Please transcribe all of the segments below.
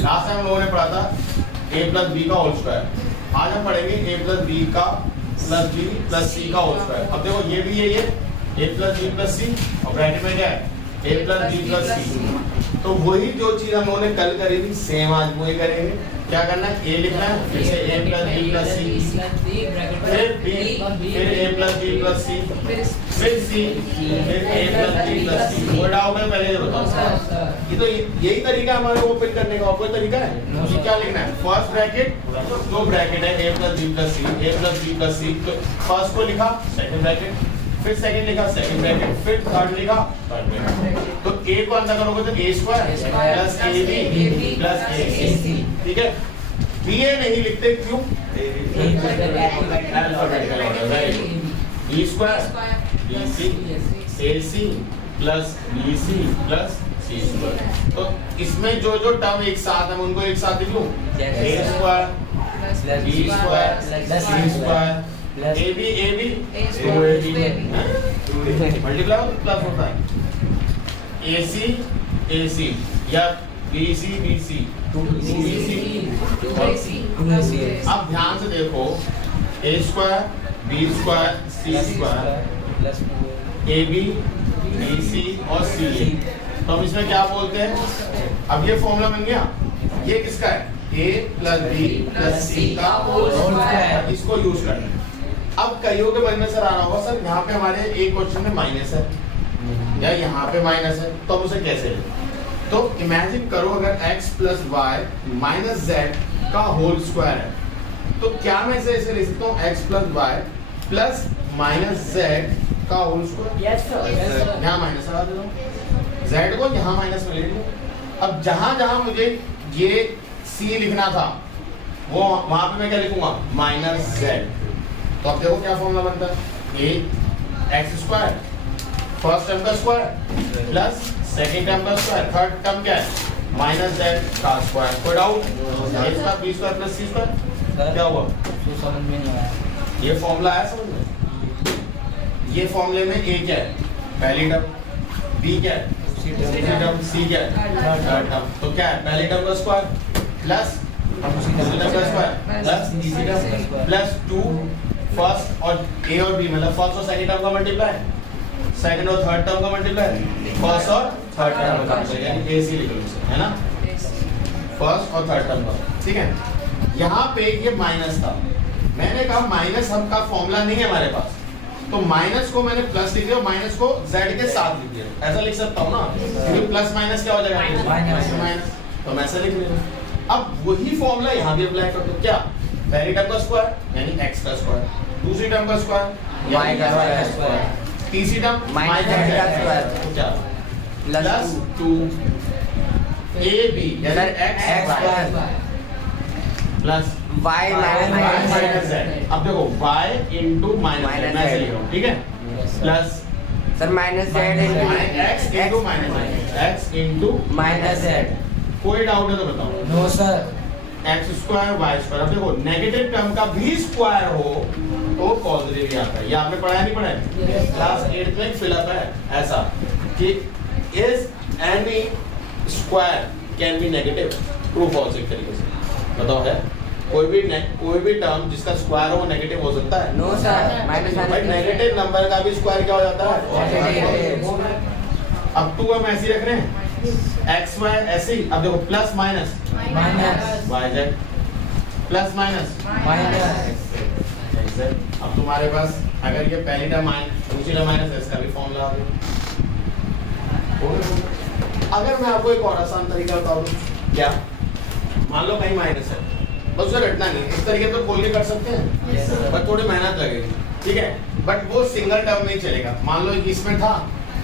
Last time हम लोगों ने पढ़ा था a प्लस बी का होल स्क्वायर, आज हम पढ़ेंगे a प्लस बी का प्लस बी प्लस सी का होल स्क्वायर। अब देखो ये भी है, ये a प्लस बी प्लस सी और ब्रैकेट में क्या है a plus B plus C. तो वही जो चीज हम लोगों ने कल करी थी सेम आज वही करेंगे। क्या करना है, a लिखना है, फिर से a प्लस बी प्लस सी, फिर b, फिर a प्लस बी प्लस सी, फिर c, फिर a प्लस बी प्लस सी। कोई डाउट है पहले ये बताओ। ये तो यही तरीका है हमारे ओपन करने का, और कोई तरीका है? ये क्या लिखना है, फर्स्ट ब्रैकेट दो ब्रैकेट है a plus B plus C, a plus B plus C. तो फर्स्ट को लिखा सेकंड ब्रैकेट, फिर सेकंड लिखा सेकंड ब्रैकेट, फिर थर्ड लिखा थर्ड ब्रैकेट। तो a को अंदर करोगे तो a square plus ab plus ac, ठीक है। b a नहीं लिखते क्यों? Alphabetical order, b square bc ac plus bc plus c square. तो इसमें जो जो टर्म एक साथ है उनको एक साथ लिखूं, a square b square c square ab multiply plus होता है ac ac या bc bc 2bc। अब ध्यान से देखो a square b square c square ab bc और c। तो हम इसमें क्या बोलते हैं, अब ये फॉर्मूला बन गया, ये किसका है a plus b plus c का होल स्क्वायर, इसको यूज करना है। अब कईयों के मन में सर आ रहा होगा, सर यहाँ पे हमारे एक क्वेश्चन में माइनस है या यहाँ पे माइनस है, तो हम उसे कैसे लें? तो इमेजिन करो अगर x plus y minus z का होल स्क्वायर है, तो क्या मैं इसे ऐसे लिख सकता हूँ x plus y plus minus z का होल स्क्वायर? यहाँ माइनस लगा देता हूँ, z को यहाँ माइनस में ले लूँ। अब जहां जहां मुझे ये c लिखना था वो वहां पे मैं क्या लिखूंगा, माइनस जेड। तो अब देखो क्या फॉर्मूला बनता है, a x square first term का स्क्वायर प्लस सेकंड टर्म का स्क्वायर, थर्ड टर्म क्या है माइनस जेड का स्क्वायर। कोई doubt? a square b square plus c square क्या हुआ? तो समझ में नहीं आया। ये फॉर्मूला आया समझ में? ये फॉर्मूले में a क्या है पहली टर्म, b क्या है दूसरी टर्म, c क्या है थर्ड टर्म। तो क्या है पहली टर्म का स्क्वायर प्लस दूसरी टर्म का स्क्वायर प्लस तीसरी टर्म प्लस 2 फर्स्ट और a और b मतलब फर्स्ट और सेकंड टर्म का मल्टीप्लाई, सेकंड और थर्ड टर्म का मल्टीप्लाई, फर्स्ट और थर्ड टर्म का मल्टीप्लाई, यानी ac लिख लो इसे, है ना, फर्स्ट और थर्ड टर्म का, ठीक है। यहाँ पे ये माइनस था, मैंने कहा माइनस हम का फॉर्मूला नहीं है हमारे पास, तो माइनस को मैंने प्लस लिख दिया, माइनस को z के साथ लिख दिया, ऐसा लिख सकता हूँ ना, क्योंकि प्लस माइनस क्या हो जाएगा माइनस, तो मैं ऐसा लिख लिया। अब वही फॉर्मूला यहाँ भी अप्लाई कर दो, क्या पहली टर्म का स्क्वायर यानी x का स्क्वायर, दूसरी टर्म का स्क्वायर y का स्क्वायर, तीसरी टर्म माइनस z का स्क्वायर, तो क्या प्लस 2 ab यानी x square plus y minus z। अब देखो y इनटू माइनस z मैं ऐसे लिख रहा हूँ, ठीक है, plus sir minus z x into minus x into minus z। कोई डाउट है तो बताओ? No sir. X square y square, अब देखो नेगेटिव टर्म का भी स्क्वायर हो तो पॉजिटिव ही आता है, ये आपने पढ़ाया नहीं पढ़ाया? क्लास 8 में फिलअप है ऐसा कि is any square can be negative, true false एक तरीके से बताओ है? कोई भी टर्म जिसका स्क्वायर हो वो नेगेटिव हो सकता है? नो सर, माइनस भाई नेगेटिव नंबर का भी स्क्वायर क्या हो जाता है? अब 2 हम ऐसे ही रख रहे हैं, एक्स वाई ऐसे ही। अब देखो plus minus minus y z plus minus minus. अब तुम्हारे पास अगर ये पहली टर्म माइनस दूसरी टर्म माइनस है, इसका भी फॉर्मूला आ गया। अगर मैं आपको एक और आसान तरीका बता दूं, क्या मान लो कहीं माइनस है, बस उसे रटना नहीं, इस तरीके तो खोल के कर सकते हैं बट थोड़ी मेहनत लगेगी, ठीक है, बट वो सिंगल टर्म नहीं चलेगा। मान लो इसमें था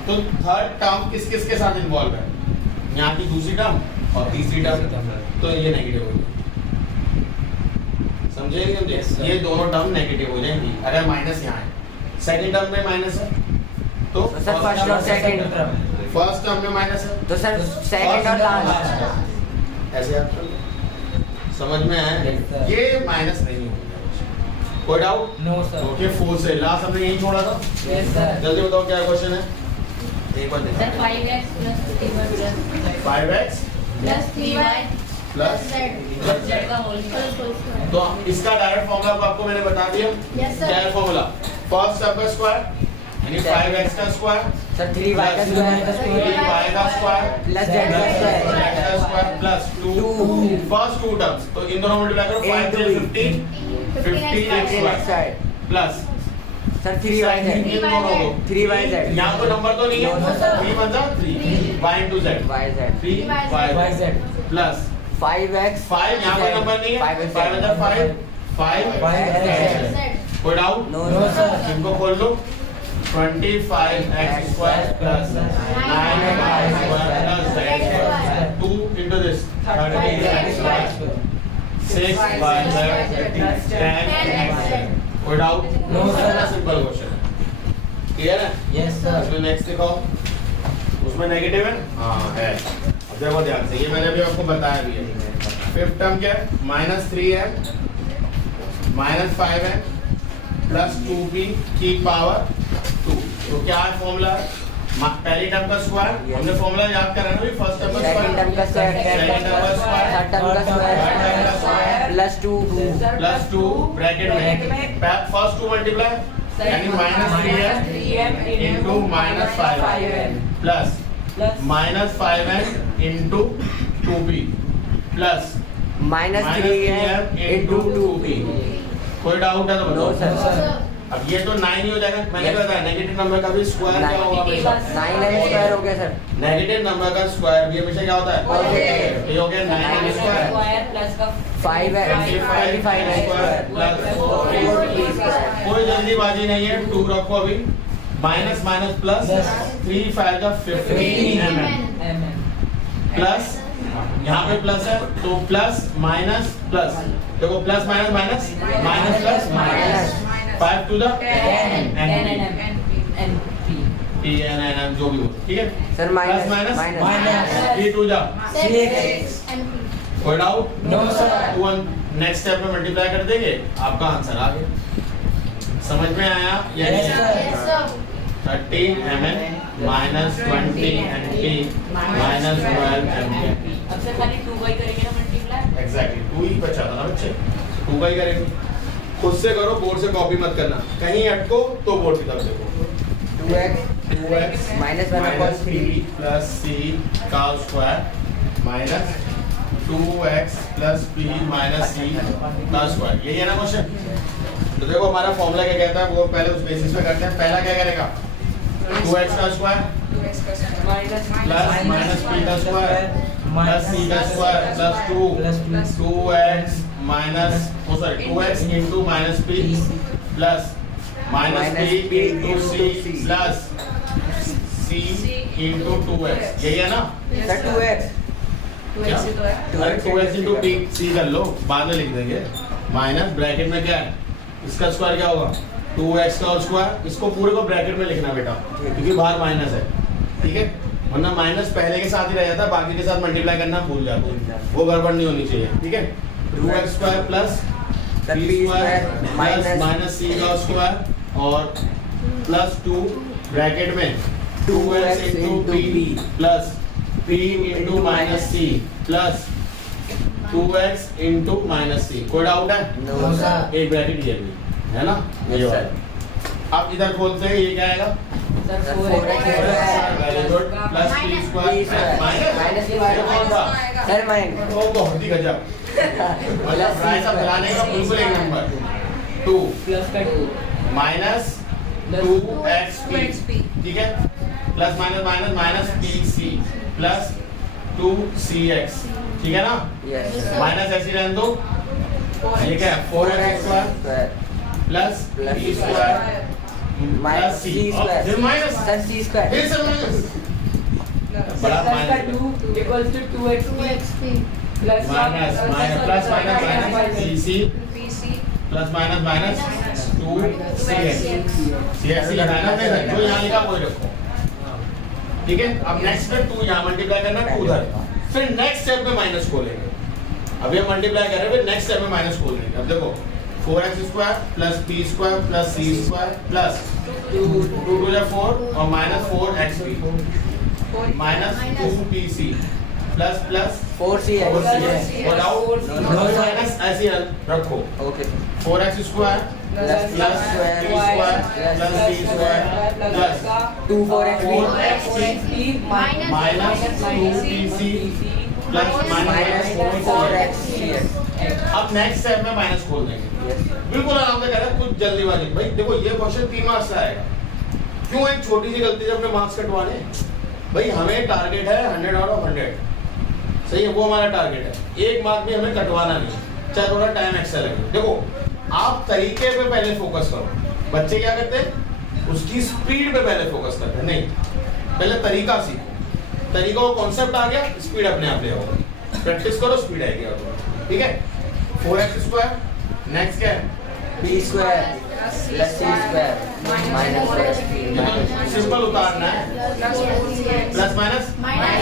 तो थर्ड टर्म किस किस के साथ इन्वॉल्व है, यहाँ की दूसरी टर्म और तीसरी टर्म, तो ये नेगेटिव होगी, समझे नहीं समझे? ये दोनों टर्म नेगेटिव हो जाएंगी अगर माइनस यहाँ है। सेकंड टर्म में माइनस है तो सर फर्स्ट और सेकंड टर्म, फर्स्ट टर्म में माइनस है तो सर सेकंड और लास्ट, ऐसे आप कर लो, समझ में आया? ये माइनस नहीं होगा, कोई डाउट? No sir. ओके, 4 से लास्ट हमने यही छोड़ा था। Yes sir. जल्दी बताओ क्या क्वेश्चन है, एक बार देखो। 5x plus 3y plus 5x plus 3y plus Z का होल स्क्वायर। तो इसका डायरेक्ट फॉर्मूला आपको मैंने बता दिया। Yes, sir. क्या है फॉर्मूला? फर्स्ट सब का स्क्वायर यानी 5x का स्क्वायर सर 3y का स्क्वायर 3y का स्क्वायर प्लस z का स्क्वायर x का square plus 2 2 first two terms तो इन दोनों मल्टीप्लाई करो 5 से 50 50x square plus sir 3y z इन दोनों को 3yz यहाँ तो नंबर तो नहीं है 3 बन जा 3 y into z yz 3y plus 5x 5 यहाँ पे नंबर नहीं है 5 अंदर 5 कोई डाउट नो सर इनको खोल लो 25x square plus 9y square plus z square 2 into this 30x square 6y square 10x कोई doubt No, sir. Simple question clear है? यस सर उसमें नेक्स्ट दिखाओ उसमें नेगेटिव है हाँ है अब देखो ध्यान से ये मैंने अभी आपको बताया भी है फिफ्थ टर्म क्या है -3m minus 5m plus 2b की पावर 2 तो क्या है फॉर्मूला पहली टर्म का स्क्वायर हमने फॉर्मूला याद करा ना भाई फर्स्ट टर्म का सेकंड टर्म का स्क्वायर सेकंड टर्म का स्क्वायर थर्ड टर्म का स्क्वायर प्लस 2 प्लस 2 ब्रैकेट में फर्स्ट 2 मल्टीप्लाई यानी -3m into -5m plus -5m into 2b plus -3m into 2b कोई डाउट है तो नो बताओ सर अब ये तो 9 ही हो जाएगा मैंने बताया नेगेटिव नंबर का भी स्क्वायर क्या होगा हमेशा 9m स्क्वायर हो गया सर नेगेटिव नंबर का स्क्वायर भी हमेशा क्या होता है Positive. ये हो गया 9m स्क्वायर स्क्वायर प्लस का 5m square plus 4b square कोई जल्दीबाजी नहीं है 2 रखो अभी माइनस माइनस प्लस 3 5 का 15 प्लस यहाँ पे प्लस है तो प्लस माइनस प्लस देखो plus minus minus minus plus minus 5 to the 10 n p n n m जो भी हो ठीक है sir plus minus minus minus 3 to the 6 कोई doubt no sir next step में मल्टीप्लाई कर देंगे आपका आंसर आ गया समझ में आया या Yes, नहीं sir. 13 mn minus 20 mp minus 12 mp अब से खाली 2y करेंगे ना मल्टीप्लाई एग्जैक्टली 2 ही बचा था ना बच्चे 2 का ही करेंगे खुद से करो बोर्ड से कॉपी मत करना कहीं अटको तो बोर्ड की तरफ देखो 2x minus p plus c का square minus 2x plus p minus c का स्क्वायर यही है ना क्वेश्चन तो देखो हमारा फॉर्मूला क्या कहता है वो पहले उस बेसिस पे करते हैं पहला क्या करेगा 2x का स्क्वायर प्लस माइनस p का स्क्वायर प्लस c का square plus 2x minus oh sorry 2x into minus p plus minus p into c plus c into 2x यही है ना सर 2x अरे 2x into p c कर लो बाद में लिख देंगे माइनस ब्रैकेट में क्या है इसका स्क्वायर क्या होगा 2x का स्क्वायर इसको पूरे को ब्रैकेट में लिखना बेटा क्योंकि बाहर माइनस है ठीक है वरना माइनस पहले के साथ ही रह जाता बाकी के साथ मल्टीप्लाई करना भूल जाते हैं वो गड़बड़ नहीं होनी चाहिए ठीक है 2x square plus p square minus c का स्क्वायर और प्लस 2 ब्रैकेट में 2x into p plus p into minus c plus 2x into minus c कोई डाउट है नो सर एक ब्रैकेट ये भी है ना ये वाला अब इधर खोलते हैं ये क्या आएगा sir 4x very good plus p square minus ये कौन सा सर माइनस वो बहुत ही गजब मतलब प्राइस अब लाने का बिल्कुल एक नंबर 2 प्लस का 2 माइनस 2xp ठीक है plus minus minus minus pc plus 2cx ठीक है ना यस सर माइनस ऐसे रहने दो ये क्या है 4x square plus p square minus c square फिर माइनस सर c स्क्वायर फिर से माइनस बड़ा minus 2 equals to 2xp plus minus minus plus minus minus pc plus minus minus 2cx cx ही लिखा है ना मैंने जो यहाँ लिखा वही रखो ठीक है अब नेक्स्ट में 2 यहाँ मल्टीप्लाई करना 2 उधर फिर नेक्स्ट स्टेप में माइनस खोलेंगे अब ये मल्टीप्लाई कर रहे हैं फिर नेक्स्ट स्टेप में माइनस खोलेंगे अब देखो 4x square plus p square plus c square plus 2 to 4 और minus 4xp minus 2pc plus plus 4CX. 4CX और आउट No, sir. माइनस ऐसे रखो Okay. 4x square Plus plus square. 3 square plus 3 square plus 4xp minus 2pc plus minus 4x। अब next step में minus खोल देंगे। Yes. बिल्कुल आराम से करें, कुछ जल्दीबाजी भाई। देखो ये क्वेश्चन 3 मार्क्स से आएगा, क्यों एक छोटी सी गलती से अपने मार्क्स कटवाने भाई। हमें टारगेट है 100 आउट ऑफ 100, सही है, वो हमारा टारगेट है। एक मार्क भी हमें कटवाना नहीं, चाहे थोड़ा टाइम एक्स्ट्रा लगे। देखो आप तरीके पे पहले फोकस करो। बच्चे क्या करते हैं, उसकी स्पीड पे पहले फोकस करते हैं। नहीं, पहले तरीका सीखो, तरीका को कॉन्सेप्ट आ गया, स्पीड अपने आप ले आओ। प्रैक्टिस करो, स्पीड आएगी आपको। ठीक है, 4x स्क्वायर, नेक्स्ट क्या है, B square plus C square minus 4xp. Simple उतारना है। Plus minus minus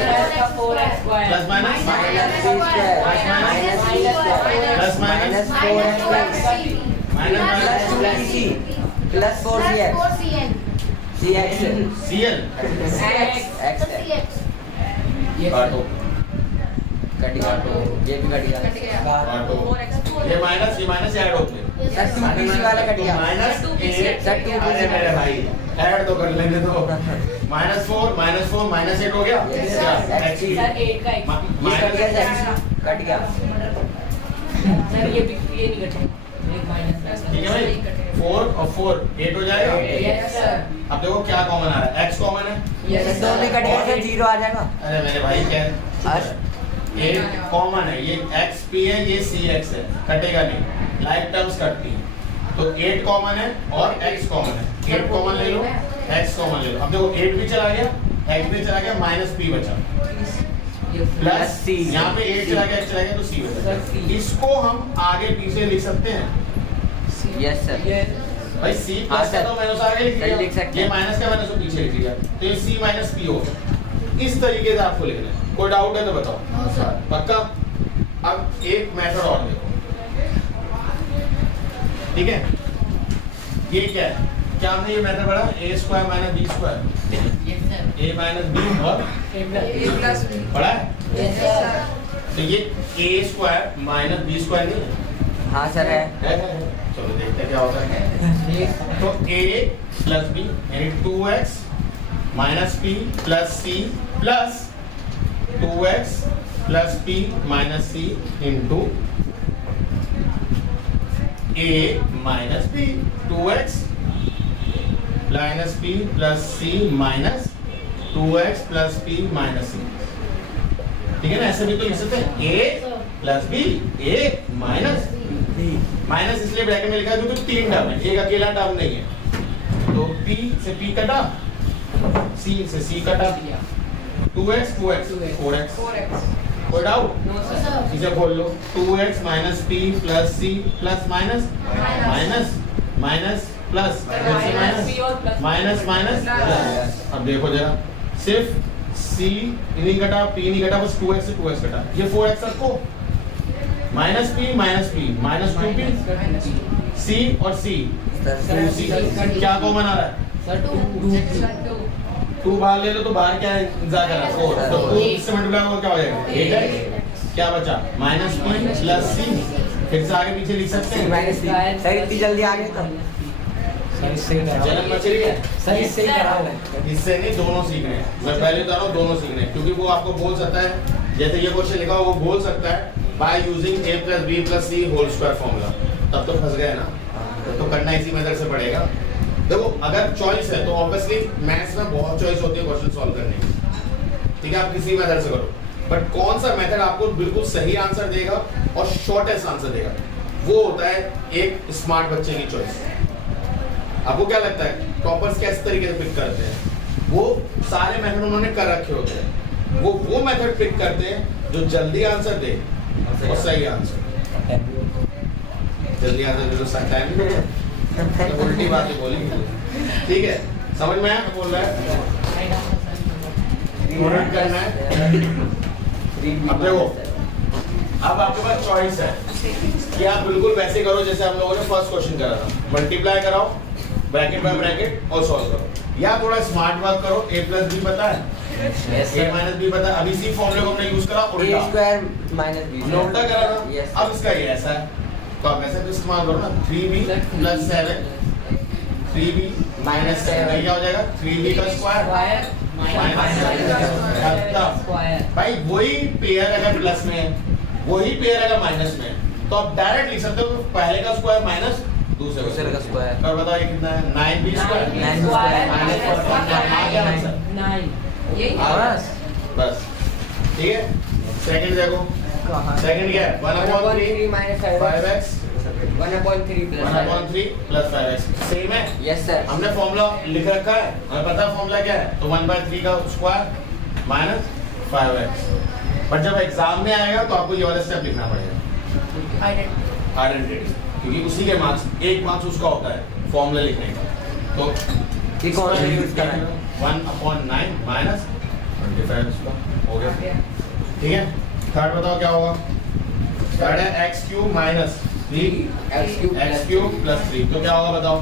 4x square plus minus Minus C square minus C square plus minus minus 4xp minus plus 2pc plus 4cx. CX. CL X. ये काटो कटेगा तो ये भी कटेगा. काटो, ये माइनस ऐड होते हैं। सर 2pc वाला कटेगा. माइनस सर 2pc अरे मेरे भाई ऐड तो कर लेंगे तो माइनस 4 माइनस 8 हो गया। Yes, क्या? sir. X की। सर 8 का x ये कट गया सर. कट गया. सर ये नहीं कटेगा, एक माइनस ठीक है भाई, 4 और 4 8 हो जाएगा। यस सर अब देखो क्या कॉमन आ रहा है, x कॉमन है। यस दोनों ही कटेगा सर 0 आ जाएगा. अरे मेरे भाई क्या आज ये कॉमन है, ये XP है, ये CX है, कटेगा नहीं, लाइफ टर्म्स कटती हैं। तो 8 कॉमन है और x कॉमन है। 8 कॉमन ले लो, x कॉमन ले लो। अब देखो 8 भी चला गया, x भी चला गया, माइनस p बचा, प्लस C. यहाँ पे 8 चला गया तो c बचा। Sir, C. इसको हम आगे पीछे लिख सकते हैं यस सर. भाई। c हाँ, प्लस का सर। तो माइनस आगे लिख सर, लिख दिया, सकते ये हैं। माइनस का मैंने उसको पीछे लिख दिया, तो ये c माइनस p हो। इस तरीके से आपको लिखना है। कोई डाउट है तो बताओ। पक्का? अब एक मेथड और देखो, ठीक है, ये क्या है, क्या हमने ये मेथड पढ़ा, a square minus b square, yes sir a minus b और पढ़ा है। यस सर तो ये a square minus b square नहीं है? हाँ सर है. है। चलो देखते हैं क्या होता है। तो a प्लस b यानी 2x minus p plus c plus 2x plus p minus c into a minus b। 2x minus p plus c minus 2x plus p minus c। ठीक है ना, ऐसे भी तो लिख सकते हैं, a plus b, a minus minus इसलिए ब्रैकेट में लिखा है क्योंकि 3 टर्म है, एक अकेला टर्म नहीं है। तो p से p कटा, c से c कटा, 2x 4x। कोई डाउट? नो सर इसे खोल लो, 2x minus p plus c plus minus minus minus plus minus minus plus. अब देखो जरा, सिर्फ c नहीं कटा, p नहीं कटा, बस 2x से 2x कटा, ये 4x रखो, minus p minus 2p, c और c, सर 2c, क्या कॉमन आ रहा है? सर 2 बाहर ले लो तो बाहर क्या है, ज्यादा 4, तो 2 इससे मल्टीप्लाई होगा क्या हो जाएगा, 8 है। क्या बचा, माइनस p प्लस c। फिर से आगे पीछे लिख सकते हैं, माइनस सर इतनी जल्दी आ गए तो जन्म मछली है। सर इससे ही करा हुआ है। इससे नहीं, दोनों सीखने हैं। मैं पहले बता रहा हूँ दोनों सीखने हैं, क्योंकि वो आपको बोल सकता है, जैसे ये क्वेश्चन लिखा हो वो बोल सकता है by using a plus b plus c whole square formula. तब तो फंस गए ना, तो करना इसी मेथड से पड़ेगा। देखो अगर चॉइस है तो ऑब्वियसली मैथ्स में बहुत चॉइस होती है क्वेश्चन सॉल्व करने की, ठीक है, आप किसी मेथड से करो, बट कौन सा मेथड आपको बिल्कुल सही आंसर देगा और शॉर्टेस्ट आंसर देगा, वो होता है एक स्मार्ट बच्चे की चॉइस। आपको क्या लगता है टॉपर्स किस तरीके से पिक करते हैं? वो सारे मेथड उन्होंने कर रखे होते हैं, वो मेथड पिक करते हैं जो जल्दी आंसर दे और सही आंसर। जल्दी आंसर दे तो सही टाइम नहीं मिलेगा, तो उल्टी बातें बोलेंगे। ठीक है, समझ में आया क्या बोल रहा है? नोट करना है। अब देखो, अब आपके पास चॉइस है कि आप बिल्कुल वैसे करो जैसे हम लोगों ने फर्स्ट क्वेश्चन करा था, मल्टीप्लाई कराओ ब्रैकेट बाय ब्रैकेट और सॉल्व करो, या थोड़ा स्मार्ट वर्क करो, a प्लस बी पता है Yes, ए sir. माइनस बी बता, अब इसी फॉर्मूले को हमने यूज करा A उल्टा, square minus B हमने उल्टा करा ना। Yes. अब इसका ये ऐसा है, तो आप ऐसे भी इस्तेमाल करो ना, 3b प्लस 7, 3b माइनस 7, ये क्या हो जाएगा 3b का स्क्वायर माइनस 7 का स्क्वायर। भाई वही पेयर अगर प्लस में है, वही पेयर अगर माइनस में है, तो आप डायरेक्ट लिख सकते हो पहले का स्क्वायर माइनस दूसरे का स्क्वायर और बताओ ये कितना है 9b square 9b square minus 4 आ गया आंसर। 9 यही बस बस ठीक है। सेकंड देखो, सेकंड क्या है 1/3 minus 5x 1/3 plus 1/3 plus 5x same है। Yes sir. हमने फॉर्मूला लिख रखा है, हमें पता है फॉर्मूला क्या है, तो 1/3 का स्क्वायर माइनस 5x। बट जब एग्जाम में आएगा तो आपको ये वाला स्टेप लिखना पड़ेगा आइडेंटिटी, क्योंकि उसी के मार्क्स, एक मार्क्स उसका होता है फॉर्मूला लिखने का। तो ये कौन सा यूज करना है? 1/9 माइनस 25 उसका हो गया। ठीक है, थर्ड बताओ क्या होगा। थर्ड है x cube minus 3 x cube plus 3, तो क्या होगा बताओ।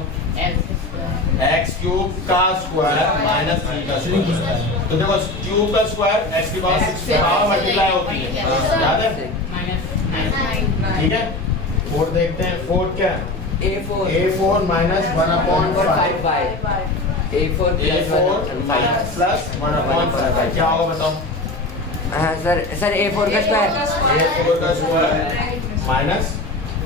x क्यूब का स्क्वायर माइनस 3 का स्क्वायर, तो देखो क्यूब का स्क्वायर x की पावर 6 से पावर मल्टीप्लाई होती है, याद है। ठीक है, फोर्थ देखते हैं, फोर्थ क्या है a4 माइनस 1/5 A4 प्लस 1/5 क्या होगा बताओ। हाँ सर A4 का स्क्वायर a4 का स्क्वायर माइनस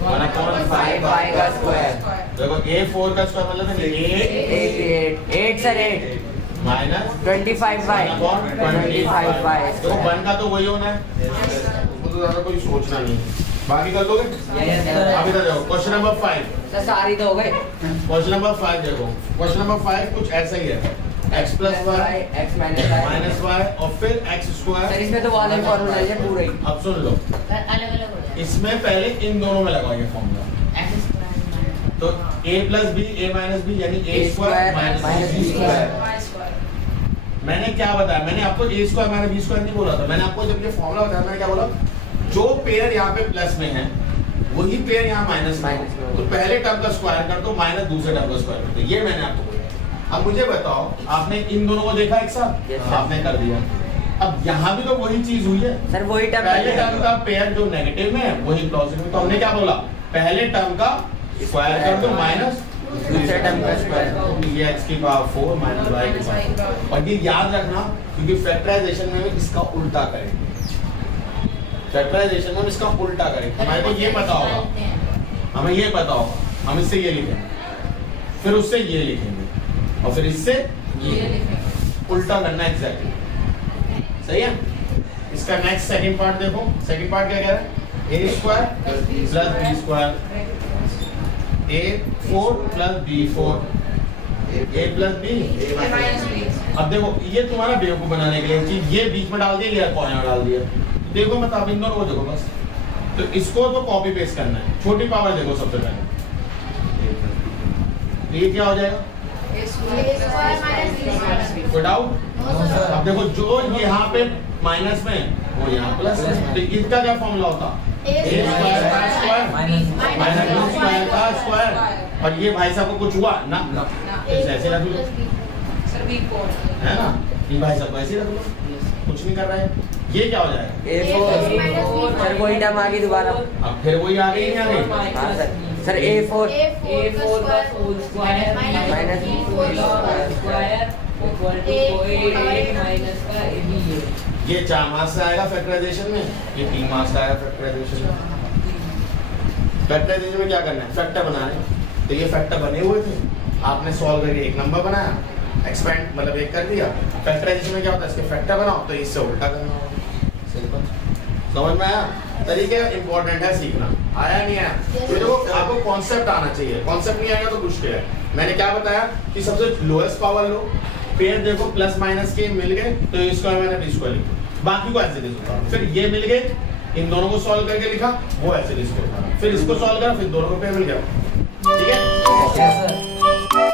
1/5 का स्क्वायर देखो a4 का स्क्वायर मतलब है 8 सर 8 माइनस 25 देखो 1 का तो वही होना है, उसको तो ज्यादा कोई सोचना नहीं, बाकी कर लोगे। अब इधर देखो क्वेश्चन नंबर 5, सर सारी तो हो गए। क्वेश्चन नंबर 5 देखो, क्वेश्चन नंबर 5 कुछ ऐसा ही है, x plus y x minus minus y और फिर x सर स्क्वायर। इसमें तो वाला ही फॉर्मूला है पूरा ही। अब सुन लो, अलग-अलग हो जाए। इसमें पहले इन दोनों में लगाओ ये फॉर्मूला, तो a plus b a minus b यानी a square minus b square. मैंने क्या बताया, मैंने आपको a square minus b square नहीं बोला था, मैंने आपको जब ये फॉर्मूला बताया मैंने क्या बोला, जो पेयर यहाँ पे प्लस में है वही पेयर यहाँ माइनस में माइनस में है, हो। तो पहले टर्म का स्क्वायर कर दो माइनस दूसरे टर्म का स्क्वायर कर दो, ये मैंने आपको बोला। अब मुझे बताओ, आपने इन दोनों को देखा एक साथ, Yes, sir. आपने कर दिया। अब यहाँ भी तो वही चीज हुई है, सर वही टर्म पहले टर्म का पेयर जो नेगेटिव में है वही पॉजिटिव में, तो हमने क्या बोला, पहले टर्म का स्क्वायर कर दो माइनस दूसरे टर्म का स्क्वायर। ये x की पावर 4 माइनस y की पावर, और ये याद रखना क्योंकि फैक्टराइजेशन में भी इसका उल्टा करेंगे, फैक्टराइजेशन में इसका उल्टा करेंगे। हमें तो ये पता होगा, हमें ये पता होगा, हम इससे ये लिखेंगे, फिर उससे ये लिखेंगे और फिर इससे ये उल्टा करना एग्जैक्टली, सही है। इसका नेक्स्ट सेकंड पार्ट देखो, सेकंड पार्ट क्या कह रहा है, a square plus b square, a4 plus b4, a plus b। अब देखो ये तुम्हारा बेवकूफ बनाने के लिए चीज ये बीच में डाल दिया, ये कोने में डाल दिया, देखो मत आप इन दोनों को देखो बस, तो इसको तो कॉपी पेस्ट करना है, छोटी पावर देखो सबसे पहले, ये क्या हो जाएगा, कोई डाउट। अब देखो जो यहाँ पे माइनस में वो यहाँ प्लस, तो इसका क्या फॉर्मूला होता, a स्क्वायर का स्क्वायर माइनस b स्क्वायर का स्क्वायर, और ये भाई साहब को कुछ हुआ ना, ऐसे रख लो, है ना, ये भाई साहब को ऐसे रख लो, कुछ नहीं कर रहा है। ये क्या हो जाएगा, A4 सर वही टर्म आ गई दोबारा। अब फिर वही आ गई, नहीं आ गई, हाँ सर A4 A4 का होल स्क्वायर माइनस B4 का स्क्वायर इक्वल टू 8 माइनस का AB। ये 4 मार्क्स से आएगा फैक्टराइजेशन में, ये 3 मार्क्स से आएगा फैक्टराइजेशन में। फैक्टराइजेशन में क्या करना है, फैक्टर बनाना है, तो ये फैक्टर बने हुए थे, आपने सॉल्व करके एक नंबर बनाया, एक्सपेंड मतलब एक कर दिया। फैक्टराइजेशन में क्या होता है, इसके फैक्टर बनाओ तो इससे उल्टा करना होगा, सिंपल, समझ में आया। तरीके इंपॉर्टेंट है सीखना, आया नहीं आया, तो देखो आपको कॉन्सेप्ट आना चाहिए, कॉन्सेप्ट नहीं आएगा तो मुश्किल है। मैंने क्या बताया कि सबसे लोएस्ट पावर लो, पेयर देखो प्लस माइनस के मिल गए तो इसको मैंने बी स्क्वायर लिखा, बाकी को ऐसे लिखा, फिर ये मिल गए, इन दोनों को सॉल्व करके लिखा, वो ऐसे लिखा, फिर इसको सॉल्व करा, फिर दोनों को पेयर मिल गया, ठीक है।